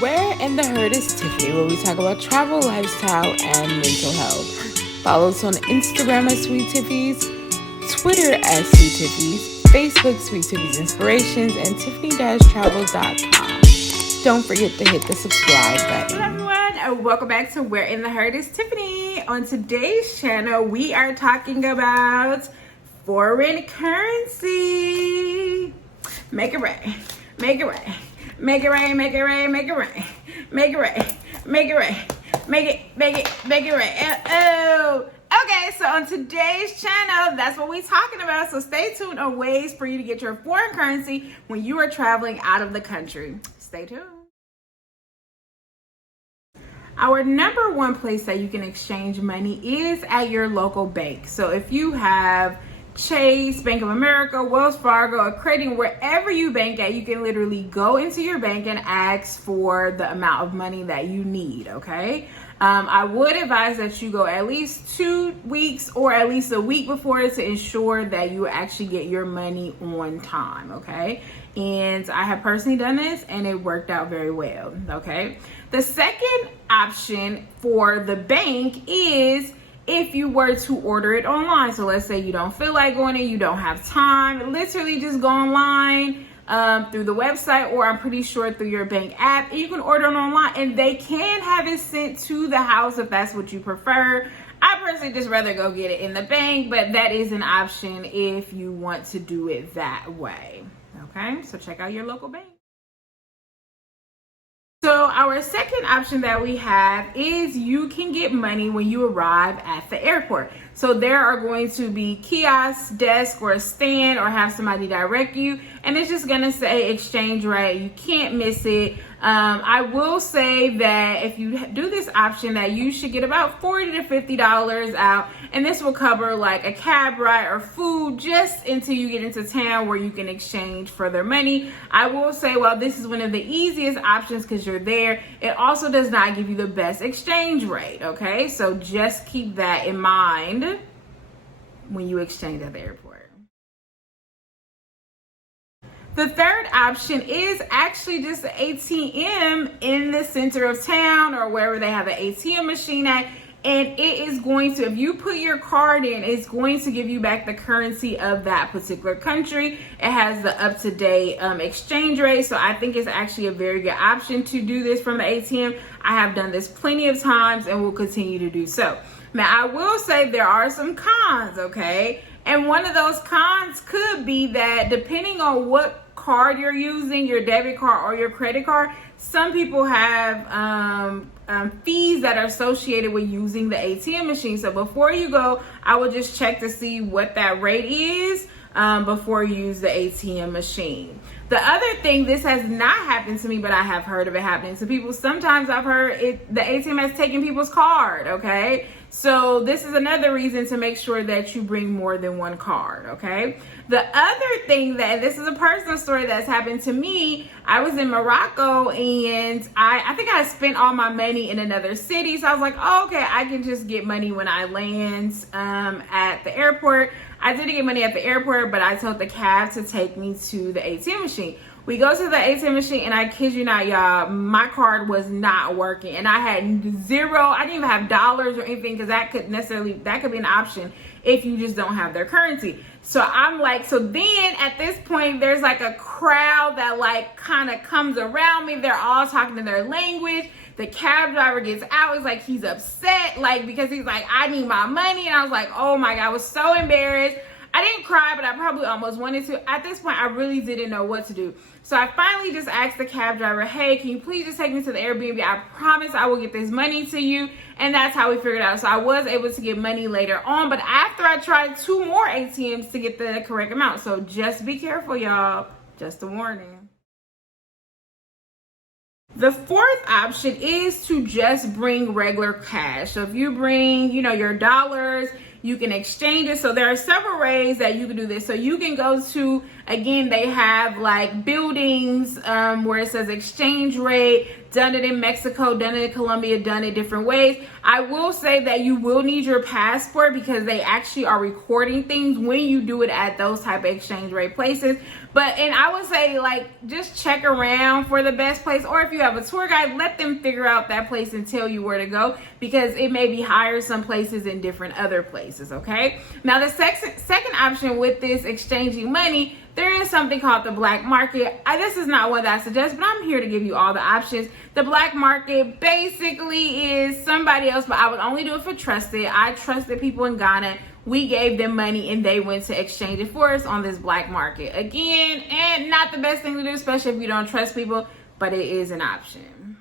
Where in the Herd is Tiffany, where we talk about travel, lifestyle, and mental health. Follow us on Instagram at Sweet Tiffies, Twitter at Sweet Tiffies, Facebook Sweet Tiffies Inspirations, and Tiffany-travel.com. Don't forget to hit the subscribe button. Hello everyone, and welcome back to Where in the Herd is Tiffany. On today's channel, we are talking about foreign currency. Make it rain, make it rain. Make it rain, make it rain, make it rain. Make it rain, make it rain. Make it rain. Oh. Okay, so on today's channel, that's what we're talking about. So stay tuned on ways for you to get your foreign currency when you are traveling out of the country. Stay tuned. Our number one place that you can exchange money is at your local bank. So if you have Chase, Bank of America, Wells Fargo, Accrediting, wherever you bank at, you can literally go into your bank and ask for the amount of money that you need, okay? I would advise that you go at least 2 weeks or at least a week before to ensure that you actually get your money on time, okay? And I have personally done this and it worked out very well, okay? The second option for the bank is if you were to order it online. So let's say you don't feel like going in, you don't have time, literally just go online through the website, or I'm pretty sure through your bank app, and you can order it online and they can have it sent to the house if that's what you prefer. I personally just rather go get it in the bank, but that is an option if you want to do it that way. Okay, so check out your local bank. So our second option that we have is you can get money when you arrive at the airport. So there are going to be kiosks, desk, or a stand, or have somebody direct you, and it's just gonna say exchange rate. You can't miss it. I will say that if you do this option, that you should get about $40 to $50 out, and this will cover like a cab ride or food just until you get into town where you can exchange for their money. I will say, while this is one of the easiest options because you're there, it also does not give you the best exchange rate, okay? So just keep that in mind when you exchange at the airport. The third option is actually just an ATM in the center of town or wherever they have an ATM machine at. And it is going to, if you put your card in, it's going to give you back the currency of that particular country. It has the up-to-date exchange rate. So I think it's actually a very good option to do this from the ATM. I have done this plenty of times and will continue to do so. Now, I will say there are some cons, okay? And one of those cons could be that depending on what card you're using, your debit card or your credit card, some people have fees that are associated with using the ATM machine. So before you go, I would just check to see what that rate is before you use the ATM machine. The other thing, this has not happened to me, but I have heard of it happening to people. Sometimes I've heard the ATM has taken people's card, okay? So this is another reason to make sure that you bring more than one card, okay? The other thing, that this is a personal story that's happened to me. I was in Morocco and I think I spent all my money in another city. So I was like, oh, okay, I can just get money when I land at the airport. I didn't get money at the airport, but I told the cab to take me to the ATM machine. We go to the ATM machine, and I kid you not, y'all, my card was not working, and I had zero. I didn't even have dollars or anything, because that could be an option if you just don't have their currency. So I'm like, so then at this point, there's like a crowd that like kind of comes around me. They're all talking in their language. The cab driver gets out. He's like, he's upset, like, because he's like, I need my money. And I was like, oh my God, I was so embarrassed. I didn't cry, but I probably almost wanted to. At this point, I really didn't know what to do. So I finally just asked the cab driver, hey, can you please just take me to the Airbnb? I promise I will get this money to you. And that's how we figured it out. So I was able to get money later on, but after I tried 2 more ATMs to get the correct amount. So just be careful, y'all. Just a warning. The fourth option is to just bring regular cash. So if you bring, your dollars, you can exchange it. So there are several ways that you can do this. So you can go to Again, they have like buildings where it says exchange rate, done it in Mexico, done it in Colombia, done it different ways. I will say that you will need your passport because they actually are recording things when you do it at those type of exchange rate places. And I would say, like, just check around for the best place, or if you have a tour guide, let them figure out that place and tell you where to go, because it may be higher some places and different other places. Okay, now the second option with this exchanging money, there is something called the black market. This is not what I suggest, but I'm here to give you all the options. The black market basically is somebody else, but I would only do it for trusted. I trusted people in Ghana. We gave them money and they went to exchange it for us on this black market. Again, and not the best thing to do, especially if you don't trust people, but it is an option.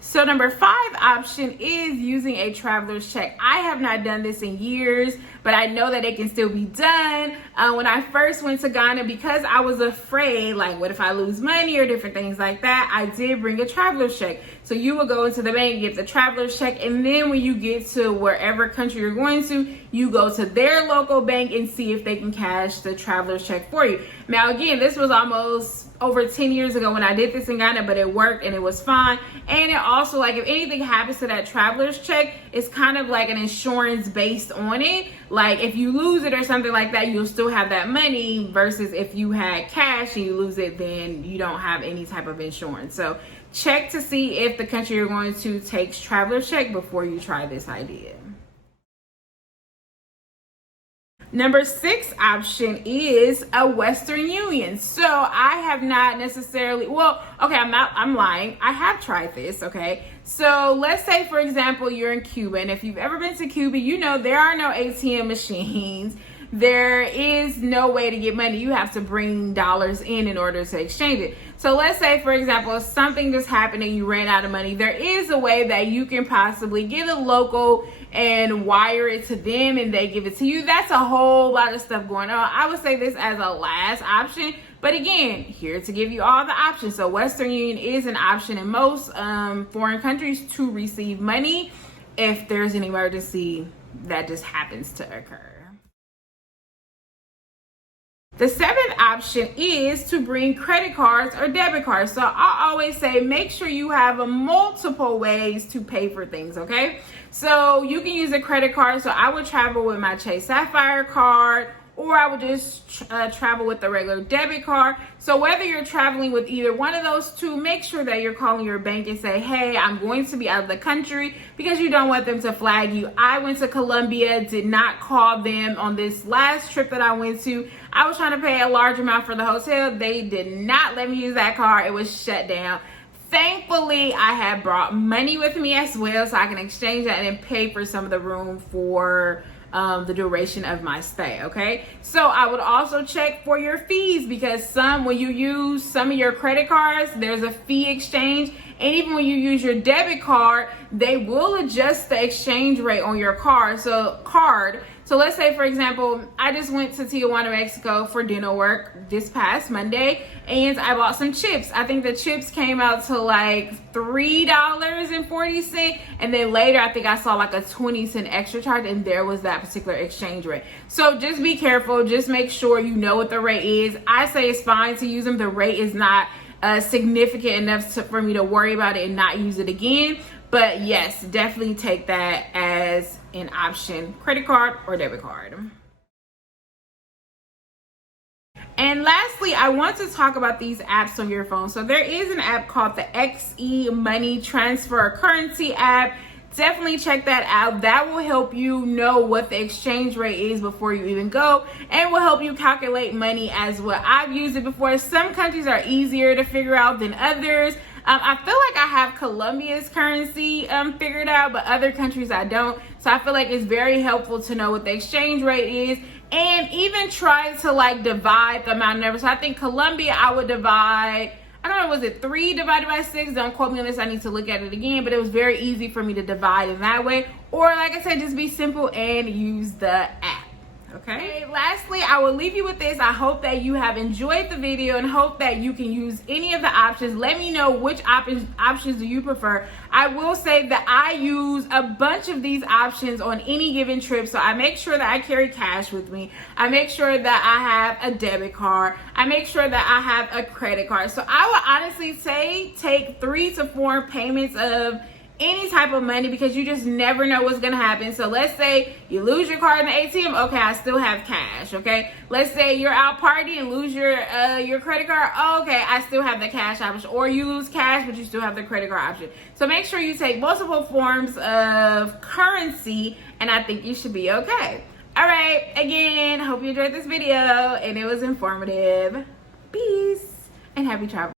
So number 5 option is using a traveler's check. I have not done this in years, but I know that it can still be done. When I first went to Ghana, because I was afraid, like, what if I lose money or different things like that, I did bring a traveler's check. So you will go into the bank, get the traveler's check, and then when you get to wherever country you're going to, you go to their local bank and see if they can cash the traveler's check for you. Now, again, this was almost over 10 years ago when I did this in Ghana, but it worked and it was fine. And it also, like, if anything happens to that traveler's check, it's kind of like an insurance based on it. Like, if you lose it or something like that, you'll still have that money, versus if you had cash and you lose it, then you don't have any type of insurance. So check to see if the country you're going to takes traveler's check before you try this idea. Number 6 option is a Western Union. So I have not necessarily, I'm lying. I have tried this, okay? So let's say, for example, you're in Cuba, and if you've ever been to Cuba, you know there are no ATM machines. There is no way to get money. You have to bring dollars in order to exchange it. So let's say, for example, if something just happened and you ran out of money, there is a way that you can possibly get a local and wire it to them and they give it to you. That's a whole lot of stuff going on. I would say this as a last option, but again, here to give you all the options. So Western Union is an option in most foreign countries to receive money if there's an emergency that just happens to occur. The 7th option is to bring credit cards or debit cards. So I always say, make sure you have multiple ways to pay for things, okay? So you can use a credit card. So I would travel with my Chase Sapphire card, or I would just travel with the regular debit card. So whether you're traveling with either one of those two, make sure that you're calling your bank and say, hey, I'm going to be out of the country, because you don't want them to flag you. I went to Colombia, did not call them on this last trip that I went to. I was trying to pay a large amount for the hotel. They did not let me use that card. It was shut down. Thankfully, I had brought money with me as well, so I can exchange that and pay for some of the room for the duration of my stay. Okay, so I would also check for your fees, because when you use some of your credit cards, there's a fee exchange, and even when you use your debit card, they will adjust the exchange rate on your card. So let's say, for example, I just went to Tijuana, Mexico for dental work this past Monday, and I bought some chips. I think the chips came out to like $3.40, and then later I think I saw like a 20-cent extra charge, and there was that particular exchange rate. So just be careful. Just make sure you know what the rate is. I say it's fine to use them. The rate is not significant enough for me to worry about it and not use it again. But yes, definitely take that as an option, credit card or debit card. And lastly, I want to talk about these apps on your phone. So there is an app called the XE Money Transfer Currency app. Definitely check that out. That will help you know what the exchange rate is before you even go, and will help you calculate money as well. I've used it before. Some countries are easier to figure out than others. I feel like I have Colombia's currency figured out, but other countries I don't. So I feel like it's very helpful to know what the exchange rate is, and even try to like divide the amount of numbers. So I think Colombia, I would divide, I don't know, was it 3 divided by 6? Don't quote me on this. I need to look at it again, but it was very easy for me to divide in that way. Or like I said, just be simple and use the app. Okay, lastly, I will leave you with this. I hope that you have enjoyed the video and hope that you can use any of the options. Let me know which options do you prefer. I will say that I use a bunch of these options on any given trip. So I make sure that I carry cash with me. I make sure that I have a debit card. I make sure that I have a credit card. So I would honestly say take 3 to 4 payments of any type of money, because you just never know what's gonna happen. So let's say you lose your card in the ATM. Okay, I still have cash. Okay, let's say you're out partying and lose your credit card. Oh, okay, I still have the cash option. Or you lose cash but you still have the credit card option. So make sure you take multiple forms of currency, and I think you should be okay. All right, again, hope you enjoyed this video and it was informative. Peace and happy travels.